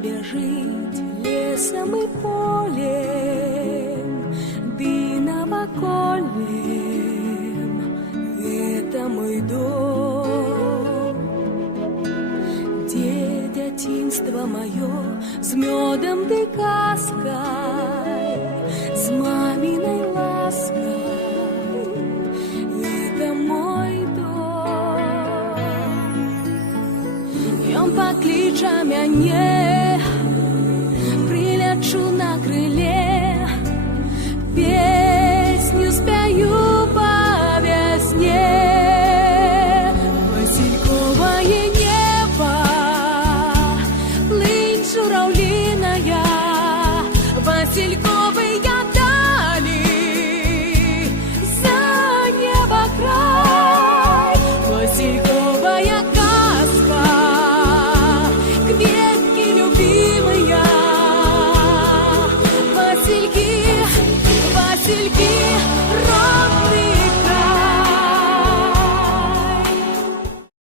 Бежить лесом и полем, ды новоколем, это мой дом. Где дитинство мое с медом ты каской, с маминой лаской, это мой дом. И он поклича меня